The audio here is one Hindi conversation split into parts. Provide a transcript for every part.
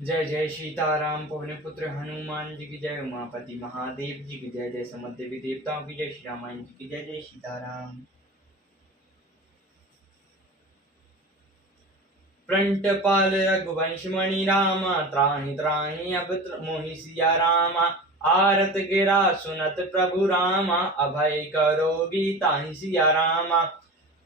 जय जय सीताराम पवन पुत्र हनुमान जी की जय। उमापति महादेव जी की जय। जय समस्त देवी देवताओं की जय। श्री रामायण जी की जय। जय सीताराम। प्रणत पाल रघुवंश मणि रामा, त्राहि त्राहि अब मोहि सिया रामा। आरत गिरा सुनत प्रभु रामा, अभय करोगी ताहि सिया रामा।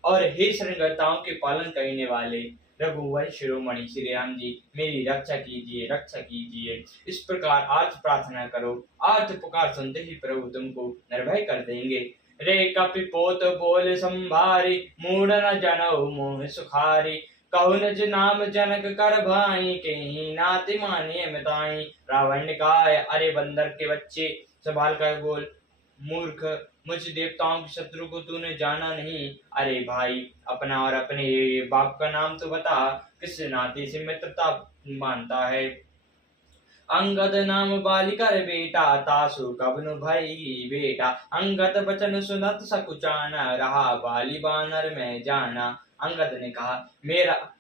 और हे शरणगताओं के पालन करने वाले रघुवंश शिरोमणि श्री राम जी, मेरी रक्षा कीजिए, रक्षा कीजिए। इस प्रकार आज प्रार्थना करो। आज पुकार सुनते ही प्रभु तुमको निर्भय कर देंगे। रे कपिपोत बोल संभारी, मूढ़ न जनऊ मोह सुखारी। कहु निज नाम जनक कर भाई, कहीं नाति मानिए मिताई। रावण ने कहा, अरे बंदर के बच्चे, संभाल कर बोल। मूर्ख, मुझ देवताओं के शत्रु को तूने जाना नहीं। अरे भाई, अपना और अपने बाप का नाम तो बता, किस नाते से मित्रता मानता है। अंगद नाम बालिकर बेटा, तासु कबनु भई बेटा। अंगद बचन सुनत सकुचाना, रहा बाली बानर में जाना। अंगद ने कहा, मेरा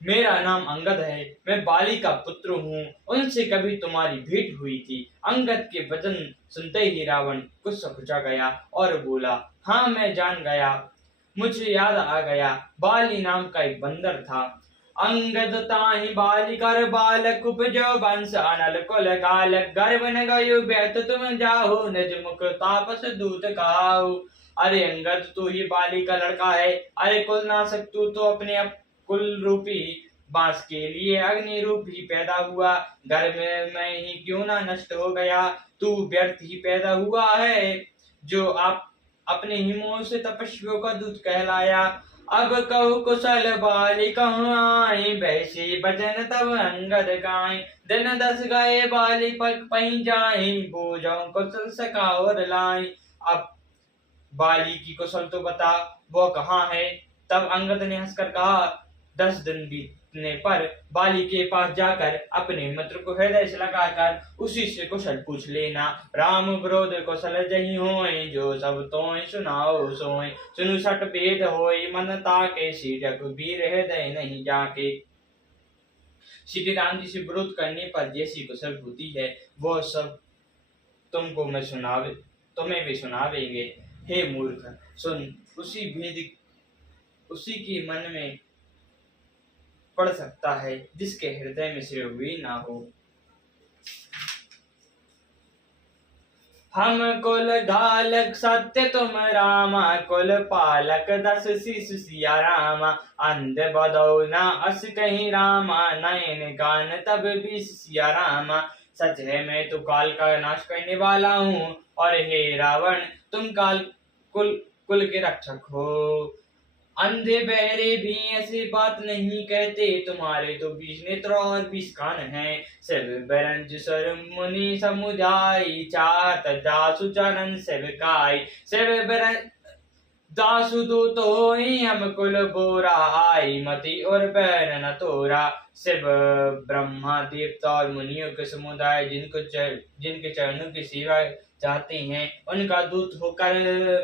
मेरा नाम अंगद है, मैं बाली का पुत्र हूँ। उनसे कभी तुम्हारी भेंट हुई थी। अंगद के वचन सुनते ही रावण कुछ सकुचा गया और बोला, हाँ मैं जान गया, मुझे याद आ गया, बाली नाम का एक बंदर था। अंगद ताहि बाली कर बालक, उपजो वंश अनल कुल गालक। गर्भ न गयो व्यर्थ तुम जाहो, निज मुख तापस दूत कहाऊ। अरे अंगद, तू ही बाली का लड़का है। अरे कुल नाशक, तू तो अपने कुल रूपी बांस के लिए अग्नि रूप ही पैदा हुआ। घर में ही क्यों ना नष्ट हो गया। तू व्यर्थ ही पैदा हुआ है, जो आप अपने ही मुंह से तपस्वियों का दूत कहलाया। अब कहु कुशल बाली कहूँ आई, बैसी बचन तब अंगद गाय। दिन 10 गए बाली पग पही जाए, बूझो कुशल सका और लाई। अब बाली की कुशल तो बता, वो कहाँ है। तब अंगद ने हंसकर कहा, 10 दिन बीतने पर बाली के पास जाकर अपने मित्र को हृदय से लगाकर उसी से कुशल पूछ लेना। राम विरोध कुशल जही होए, जो सब तोय सुनाओ सोए। सुनु सठ भेद होए, मन ताके, सीधक वीर हृदय नहीं जाके। श्री राम जी से विरोध करने पर जैसी कुशल होती है, वह सब तुमको मैं सुनावे तुम्हें भी सुनावेंगे। हे मूर्ख, सुन, उसी भेद उसी के मन में पड़ सकता है जिसके हृदय में श्रेय हुई ना हो। हम कुल घालक सत्य तुम रामा, कुल पालक 10 शीस सिया रामा। अंध बदौ ना अस कहीं रामा, नयन कान तब 20 सिया रामा। सच है मैं तो काल का नाश करने वाला हूँ, और हे रावण, तुम काल कुल के रक्षक हो। अंधे बहरे भी ऐसी बात नहीं कहते, तुम्हारे तो 20 नेत्र और 20 कान हैं। सब बरंज सर मुनि समुदाय, चाहत दासु चरण सेवकाई। सब बरंज दासु दूत होई, हम कुल बोरा आई, मति और बैर न तोरा। शिव ब्रह्मा देवता और मुनियों के समुदाय जिनके चरणों की सेवा चाहते हैं, उनका दूत होकर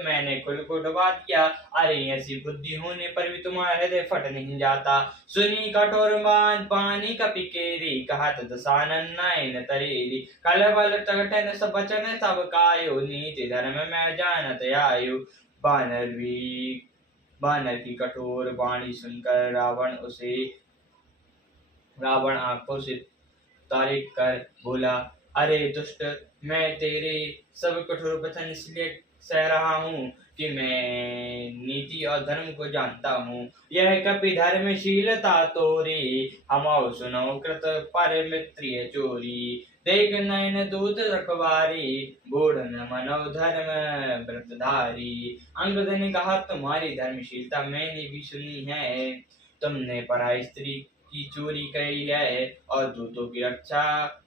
मैंने कुल को डुबा दिया। अरे ऐसी बुद्धि होने पर भी तुम्हारा हृदय फट नहीं जाता। सुनी कठोर पानी कपि केरी, कहत दसानन नयन तरेरी। कल बल तगटन सब बचन सब कायो, नीति धर्म में जानत आयो। बानर की कठोर वाणी सुनकर रावण आंखों से तारीफ कर बोला, अरे दुष्ट, मैं तेरे सब कठोर वचन इसलिए सह रहा हूँ कि मैं नीति और धर्म को जानता हूँ। यह कपि धर्मशीलता तोरी, हमाओ सुनो कृत पर मित्रिय चोरी। देख नयन दूत रखवारी, बूढ़ न मनो धर्म व्रतधारी। अंगद ने कहा, तुम्हारी धर्मशीलता मैंने भी सुनी है। तुमने पराई स्त्री की चोरी करी है और दूतों की रक्षा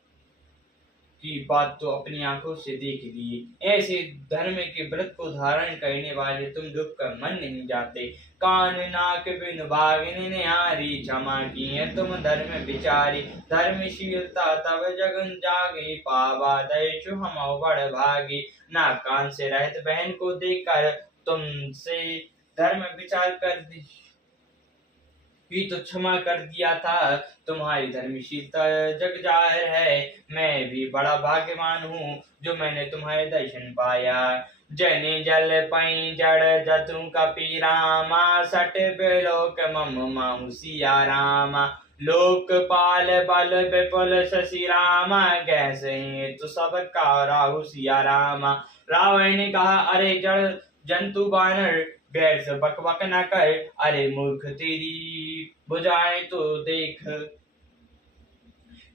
की बात तो अपनी आंखों से देख ली। ऐसे धर्म के व्रत को धारण करने वाले तुम दुख का मन नहीं जाते। कान नाक बिन भागिन न्यारी, क्षमा किए तुम धर्म विचारी। धर्मशीलता तब जगन जागी, पावा दैशु हम बड़ भागी। ना कान से रहत बहन को देखकर तुमसे धर्म विचार कर भी तो क्षमा कर दिया था। तुम्हारी धर्मशीलता जग जाहिर है। मैं भी बड़ा भाग्यवान हूँ जो मैंने तुम्हारे दर्शन पाया। जनि जल पई जड़ जतु कपि रामा, सट बिलोक मम माहु सिया रामा। लोकपाल बल विपुल शशि रामा, गैसे तो सब का राहु सिया रामा। रावण ने कहा, अरे जड़ जंतु बानर, बैर से बक बक न कर। अरे मूर्ख, तेरी भुजाएं तो देख,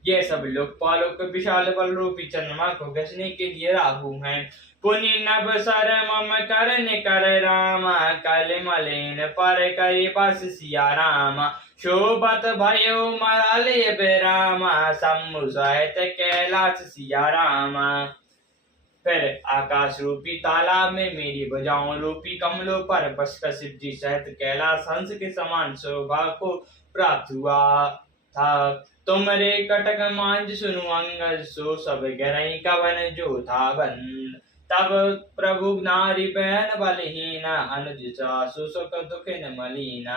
ये सब लोकपालों के विशाल बल रूपी चंद्रमा को घसने के लिए राहु हैं। पुनि नभ सर मम कर निकर रामा, कल मलिन पर करी बस सिया रामा। शोभत भयो मरल बेरामा, सम्मु सहित कैलाश सिया रामा। फिर आकाश रूपी तालाब में मेरी भुजाओं रूपी कमलों पर बसकर शिवजी सहित कैलाश हंस के समान शोभा को प्राप्त हुआ था। तुमरे कटक मांझ सुनु अंगद, सो सब गरई कवन जो था बंद। तब प्रभु नारी बहन बलहीना, अनुज सासु सुख दुख न मलीना।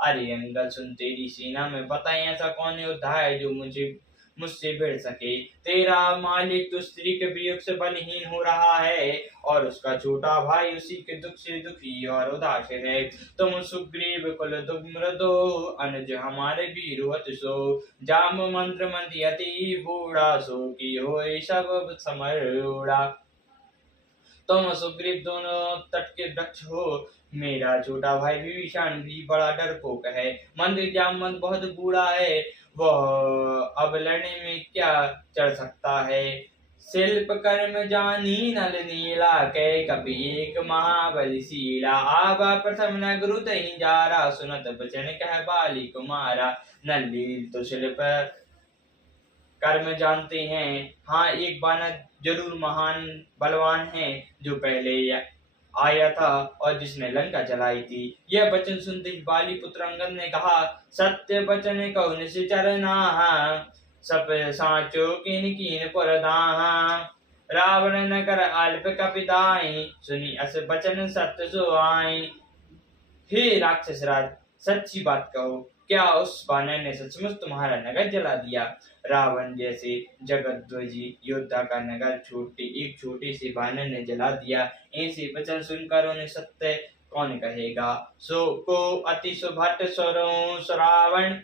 अरे अंगद सुन, तेरी सेना में बताए ऐसा कौन योद्धा है जो मुझसे भिड़ सके। तेरा मालिक तो स्त्री के वियोग से बलहीन हो रहा है, और उसका छोटा भाई उसी के दुख से दुखी और उदास है। तुम सुग्रीव कुल मृदो, अनुज हमारे वीर अति सो। जाम मंत्र मंत्री अति बूढ़ा, सो की हो सब समरोड़ा। तुम सुग्रीव दोनों तट के वृक्ष हो, मेरा छोटा भाई विभीषण भी बड़ा डरपोक है। मंत्री जामवंत बहुत बूढ़ा है, वह अब लड़ने में क्या चढ़ सकता है। शिल्प कर्म जानी नल नीला, कै कपि एक महाबलीशीला। आबा प्रथम नगरु तहि जारा, सुनत बचन कह बाली कुमारा। नलिन तो शिल्प कर्म जानते हैं, हाँ एक बानर जरूर महान बलवान है, जो पहले आया था और जिसने लंका जलाई थी। यह वचन सुनते ही बाली पुत्र अंगद ने कहा, सत्य वचन कहो निश्चर नाहा, सब साचो किन कीन पुरदाहा। रावण नगर अल्प कपिताई, सुनी अस वचन सत्य सो आई। हे राक्षस राज, सच्ची बात कहो, क्या उस बानर ने सचमुच तुम्हारा नगर जला दिया? रावण जैसे जगद्वजी योद्धा का नगर एक छोटे से बानर ने जला दिया। ऐसे वचन सुनकर उन्हें सत्य कौन कहेगा। सो को अति सुभट स्वरों श्रावण,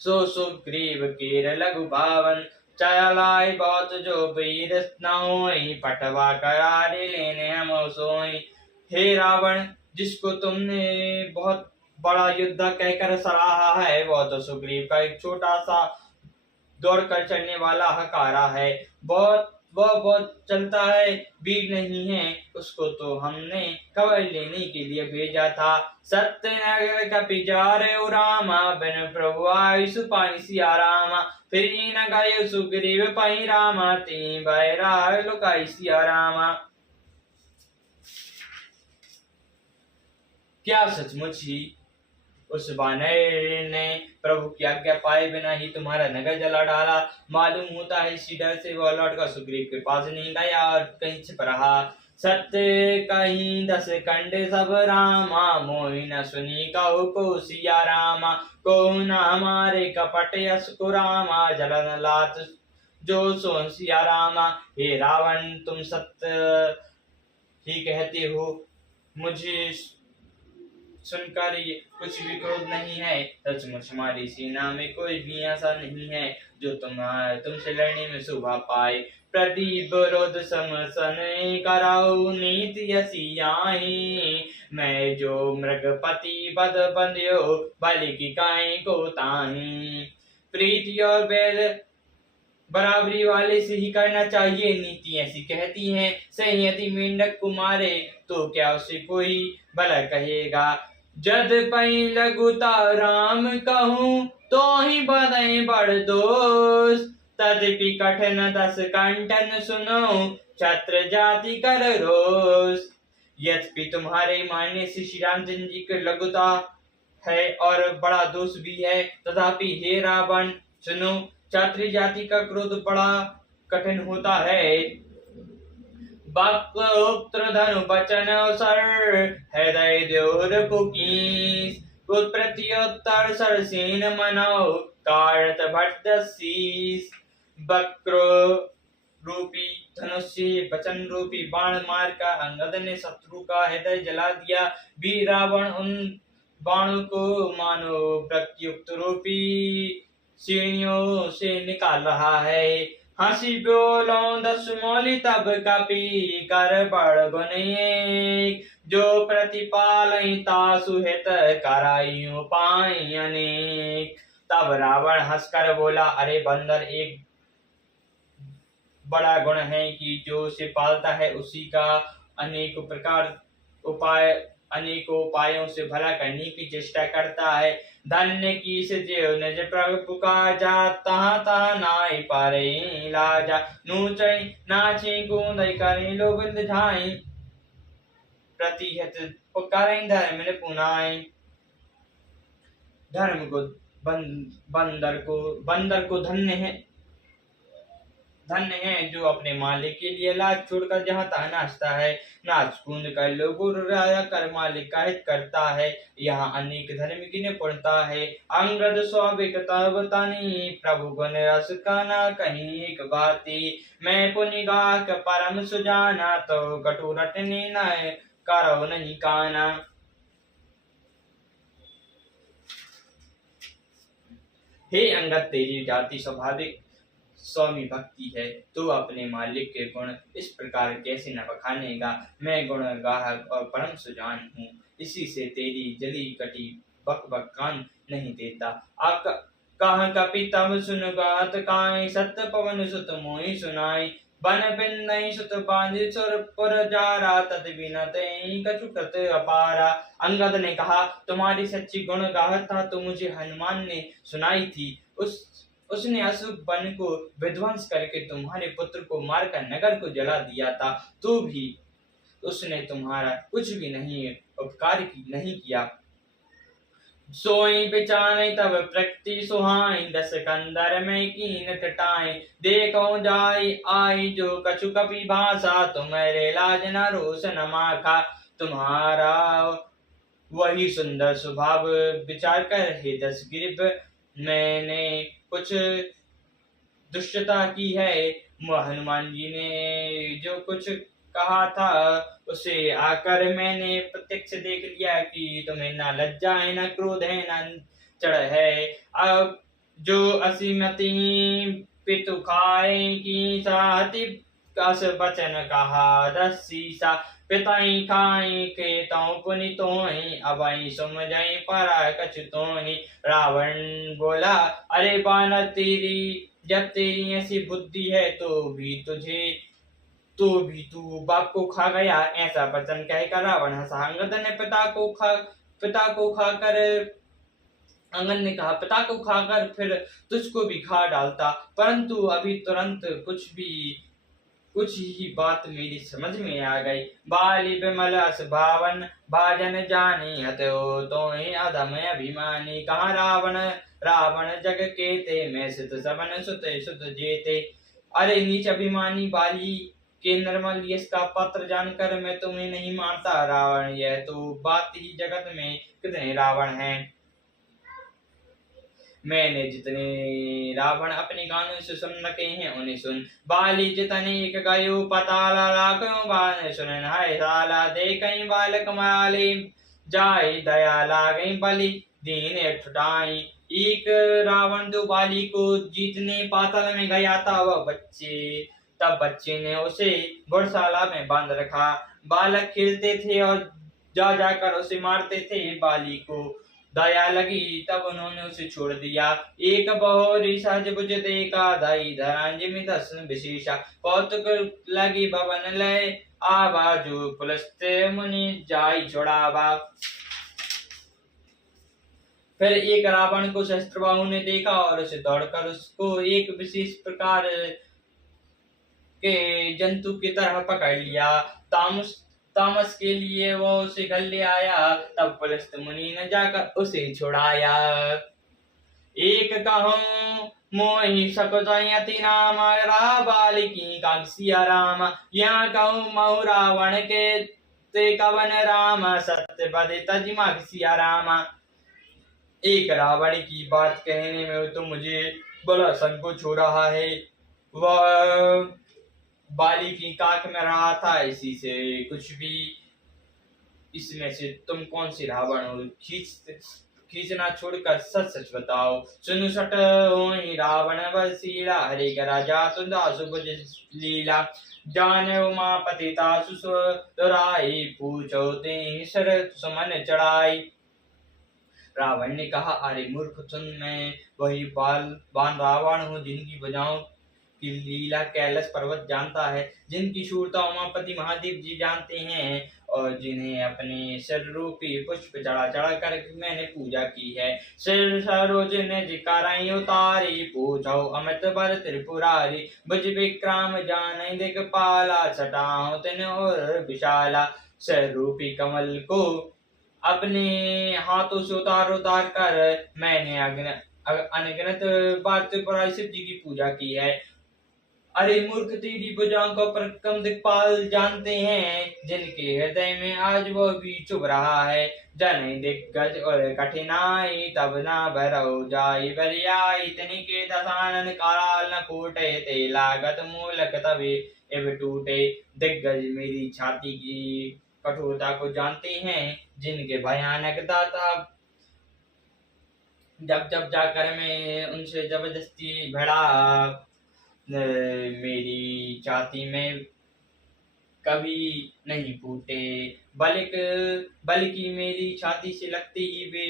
सो सुग्रीव कीर लघु भावन। चलाई बहुत जो वीर न होई, पटवा करारे लेने हम सोई। हे रावण, जिसको तुमने बहुत बड़ा योद्धा कहकर सराहा है, वह तो सुग्रीव का एक छोटा सा दौड़कर चढ़ने वाला हकारा है। वह बहुत चलता है, वीर नहीं है। उसको तो हमने खबर लेने के लिए भेजा था। सत्य नगर कपि जारे रामा, बिन प्रभु आई सुपाई सिया रामा। फिर न गए सुग्रीव पई रामा, ती बैरा लुकाई सिया रामा। क्या सचमुच ही उस बानर ने प्रभु की आज्ञा पाए बिना ही तुम्हारा नगर जला डाला? मालूम होता है इसी डर से वह लौटकर सुग्रीव के पास नहीं गया और कहीं छिप रहा। सत्य कहीं 10 कंड सब रामा, मोहि न सुनी कहो को सिया रामा। को न हमारे कपट यश को रामा, जलन लात जो सोन सिया रामा। हे रावण, तुम सत्य ही कहते हो, मुझे सुनकर ये कुछ भी क्रोध नहीं है। सचमुच हमारी सेना में कोई भी ऐसा नहीं है जो तुमसे लड़ने में शोभा पाए। प्रदीप रोध समसन कराऊ, नीति यसियाई। मैं जो मृगपति बद बंध्यो, बलि की काई को ताही। प्रीति और बैल बराबरी वाले से ही करना चाहिए। नीति ऐसी कहती है, संयति मेंढक को मारे तो क्या उसे कोई भला कहेगा। जद पई लघुता राम कहूँ, तो ही बदई बड़ दोष। तदपि कठिन 10 कंटन सुनो, छत्र जाति कर रोष। यद्यपि तुम्हारे मानने से श्री रामचंद्र जी की लघुता है और बड़ा दोष भी है, तथापि हे रावण सुनो, क्षत्रिय जाति का क्रोध बड़ा कठिन होता है। वक्त्र धनु बचन सर, हृदय द्योर पुकीस। उत्प्रत्योत्तर सरसेन मनो कारत भट्ट शीस वक्र रूपी धनुष्य वचन रूपी बाण मार का अंगद ने शत्रु का हृदय जला दिया। वीर रावण उन बाणों को मानो प्रत्युक्त रूपी सीढ़ियों से निकाल रहा है। हंसी बोलो दस मौली तब कपी कर बड़ गुने जो प्रतिपालयिता सुहित कराइयों पाई अनेक। तब रावण हंसकर बोला, अरे बंदर, एक बड़ा गुण है कि जो उसे पालता है उसी का अनेकों उपायों से भला करने की चेष्टा करता है। धन्य की से जो निज प्रभु का जा तहाँ तहाँ नाई पारे लाजा नूचे नाचे कूदई करें लोग झाई प्रतिहत करें धर्म पुनाई। धर्म को बंदर को धन्य है जो अपने मालिक के लिए लाज छोड़कर जहाँ तहाँ नाचता है, नाच कूद कर लोगों राजा कर मालिक का हित करता है। यहाँ अनेक धर्म की निपुणता है। अंगद स्वाभिकता बतानी प्रभु गुण रस का ना कहीं एक बाती मैं पुनिगा के परम सुजाना तो कटु रटने न करो नहीं काना। हे अंगद, तेरी जाति स्वाभाविक स्वामी भक्ति है, तो अपने मालिक के गुण इस प्रकार कैसे न बखानेगा। मैं गुण गाहक और परम सुजान हूँ, इसी से तेरी जली कटी बक बक कान नहीं देता। कह कपि तब सुन गात काई सत्य पवन सुत मोहि सुनाई बन बिंदई सुत बांधि सुरपुर जारा तद बिना तई कछु कृत अपारा। अंगद ने कहा, तुम्हारी सच्ची गुण गाथा तो मुझे हनुमान ने सुनाई थी। उसने अशुभ वन को विध्वंस करके तुम्हारे पुत्र को मारकर नगर को जला दिया था, तो भी उसने तुम्हारा कुछ भी नहीं उपकार नहीं किया। सोई बिचाने तब प्रकृति सुहाई दस कंदर में कीन टटाई देखो जाई आई जो कछु कपि भाषा तुम्हारे लाज न रोष न माखा। तुम्हारा वही सुंदर स्वभाव विचार कर हे दस गिरिप मैंने कुछ दुष्टता की है। हनुमान जी ने जो कुछ कहा था उसे आकर मैंने प्रत्यक्ष देख लिया कि तुम्हें न लज्जा है न क्रोध है न चढ़ है। अब जो असीमति पितु खाए की साहति कस बचन कहा दस सीसा पिताई खाई के तौ पुनि तोहि अबई सुम जई परा कछु तोहि। रावण बोला, अरे बानर, जब तेरी ऐसी बुद्धि है तो भी तू बाप को खा गया। ऐसा वचन कहकर रावण हंसा। अंगद ने पिता को खाकर फिर तुझको भी खा डालता, परंतु अभी तुरंत कुछ ही बात मेरी समझ में आ गई। बाली विमल अस भावन भाजन जानी हतो तो ही अधम अभिमानी। कहा रावण जग केते मैं सुत सबन सुत जेते। अरे नीच अभिमानी बाली के निर्मल यश का पत्र जानकर मैं तुम्हें नहीं मारता रावण। यह तो बात ही जगत में कितने रावण हैं। मैंने जितने रावण अपने गानों से सुन रखे हैं उन्हें सुन। बाली जितने एक गयो पताला लाखों बान सुनन है साला दे कई बालक माले जाय दया लागई बलि दीन ठुटाई। एक रावण जो बाली को जीतने पाताल में गया था तब बच्चे ने उसे घुड़शाला में बांध रखा। बालक खेलते थे और जाकर उसे मारते थे। बाली को दया लगी तब उन्होंने उसे छोड़ दिया। एक बहुरी सहज बुझ देखा दाई धरांजि दस विशेषा कौतुक लगी भवन लय आवाजु पुलस्ते मुनि जाई छुड़ावा। फिर एक रावण को सहस्त्रबाहु ने देखा और उसे दौड़कर उसको एक विशेष प्रकार के जंतु की तरह पकड़ लिया। तामस के लिए वो उसे घर ले आया। तब पुलस्त मुनि ने जाकर उसे छुड़ाया। एक कहूँ मोहि सकुचयति नाम बालिकी कांसिया राम। यहाँ कहूँ महु रावण के ते कवन राम सत्य बदे तजिमा सिया राम। एक रावण की बात कहने में तो मुझे बड़ा संकोच हो रहा है। वह बाली की काख में रहा था, इसी से कुछ भी। इसमें से तुम कौन सी रावण हो? खींचना छोड़कर सच सच बताओ। सुनु सट होई रावण बसीला, हरे का राजा तुंदा सुबुज लीला। जाने माँ पतिता सुसुराई, पूछो ते सर सुमन चढ़ाई। रावण ने कहा, अरे मूर्ख सुन, मैं वही बान रावण हूँ जिनकी भुजाओं की लीला कैलाश पर्वत जानता है, जिनकी शूरता उमापति महादेव जी जानते हैं, और जिन्हें अपने सिर रूपी पुष्प चढ़ा चढ़ा कर मैंने पूजा की है। सिर सरोज ने जिकाराई उतारी, पूछो अमित बर त्रिपुरारी। भुज विक्राम जान दिगपाला, छटाओ तिन और विशाला। सिर रूपी कमल को अपने हाथों से उतार उतार कर मैंने अनगिनत बार त्रिपुरारी शिव जी की पूजा की है। अरे मूर्ख, तेरी भुजाओं को परम दिक्पाल जानते हैं, जिनके हृदय में आज वो भी चुभ रहा है। जन दिग्गज और कठिनाई, तब ना भरो जाई बरियाई। तनिके दसानन कराल न फूटे, ते लागत मूलक तभी इब टूटे। दिग्गज मेरी छाती की कठोरता को जानते हैं, जिनके भयानक दाता जब जब जाकर मैं उनसे जबरदस्ती भिड़ा, मेरी छाती में कभी नहीं फूटे, बल्कि मेरी छाती से लगते ही वे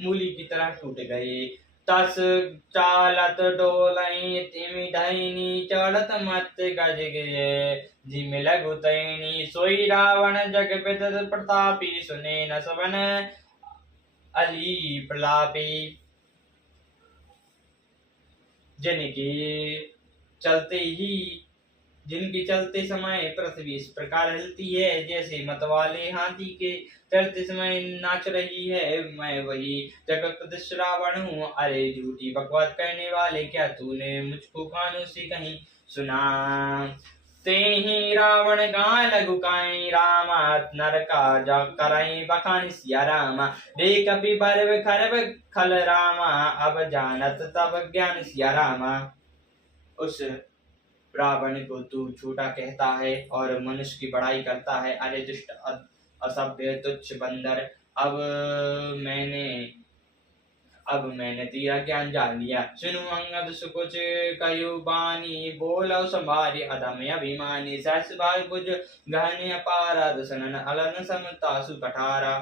मूली की तरह टूट गए। तस चालत डोलई तिमि धैनी, चढ़त मत गज गए जिम लघु तैनी। सोई रावण जग विदित प्रतापी, सुने न सबन अली प्रलापी। जिनकी चलते समय पृथ्वी इस प्रकार हिलती है, जैसे मतवाले हाथी के चलते समय नाच रही है, मैं वही जगत प्रदीश रावण हूँ। अरे झूठी बकवास करने वाले, क्या तूने मुझको कानों से कहीं सुना? ते ही रावण गा लघु काई रामा, नरका जा कराई बखान सिया रामा। रे कपि बर्व खरब खल रामा, अब जानत तब ज्ञान सिया रामा। उस रावण को तू छोटा कहता है और मनुष्य की बड़ाई करता है। अरे दुष्ट असभ्य तुच्छ बंदर, मैंने अब मैंने तेरा ज्ञान जान लिया। सुनु अंगद सुकुच कयु बानी, बोलो संभारी अधम अभिमानी। सहस भाई भुज गहन अपारा, दसनन अलन समतासु कठारा।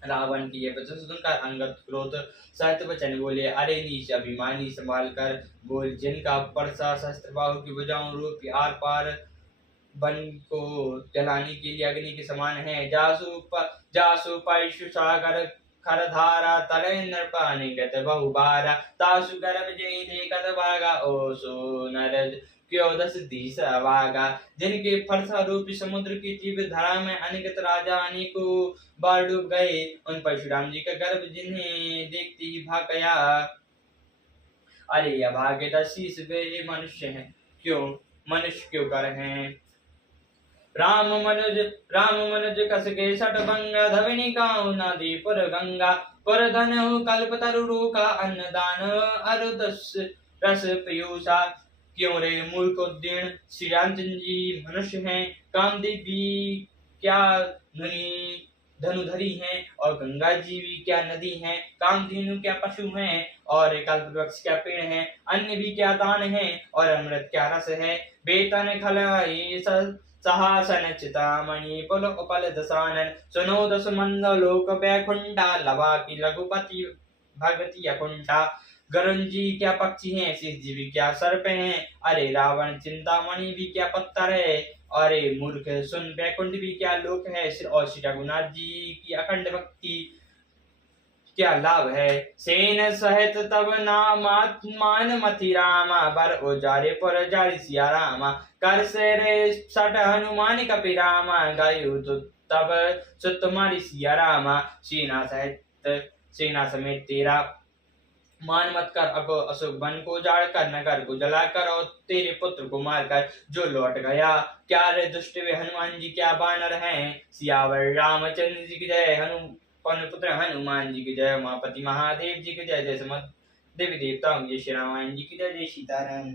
रावण की यह वचन सुनकर अंगद क्रोध सहित वचन बोले, अरे नीच अभिमानी, संभाल कर बोल। जिनका परसा शस्त्र बाहु की भुजाओं रूपी आर पार वन को जलाने के लिए अग्नि के समान है। जासु पैशु सागर खरधारा, तले नरपानि गत बहुबारा। तासु गर्भ जय देखत भागा, ओ सो नर क्यों दस दिस अभागा। जिनके फरसा रूपी समुद्र की तीव्र धारा में अनेक राजा अनेकों बार डूब गए, उन परशुराम जी का गर्भ जिन्हें देखते ही भाग गया। अरे अभागे दशीस वे मनुष्य हैं, मनुष्य क्यों कर हैं? राम मनुज कस के सठ भंग, धवनी काऊ नदी पुर गंगा। पुर धन कल्प तरु रोका, अन्नदान अरुदस रस पीयूषा। क्यों रे मूर्ख उद्दीन, श्री रामचंद्र जी मनुष्य हैं, कामदेवी क्या धनुधरी हैं, और गंगा जी भी क्या नदी हैं। कामधेनु क्या पशु हैं, और कल्प वृक्ष क्या पेड़ हैं। अन्य भी क्या दान है, और अमृत क्या रस है। बेतन खलाई सहासन चितामणि, पुल उपल दसानन। सुनो दस मंद लोक बैकुंठा, लवा की लघुपति भगति अकुंठा। गरुण जी क्या पक्षी हैं, शेष जी भी क्या सर्प हैं। अरे रावण चिंतामणि भी क्या पत्थर है। अरे मूर्ख सुन, बैकुंठ भी क्या लोक है, और श्री रघुनाथ जी की अखंड भक्ति क्या लाभ है। सेन सहित तब मान मथि रामा, बर उजारे पर जारी सिया रामा। कर से रे सट हनुमान कपि रामा, गायु तब सुत तुम्हारी सिया रामा। सेना समेत तेरा मान मत कर, अशोक वन को जाड़ कर, नगर को जलाकर, और तेरे पुत्र को मारकर जो लौट गया। क्या रे दुष्ट वे हनुमान जी क्या बानर हैं। सियावर रामचंद्र जी की जय। पवन पुत्र हनुमान जी की जय, उमापति महादेव जी की जय, जय समस्त देवी देवताओं की जय, श्री रामायण जी की जय, जय सीताराम।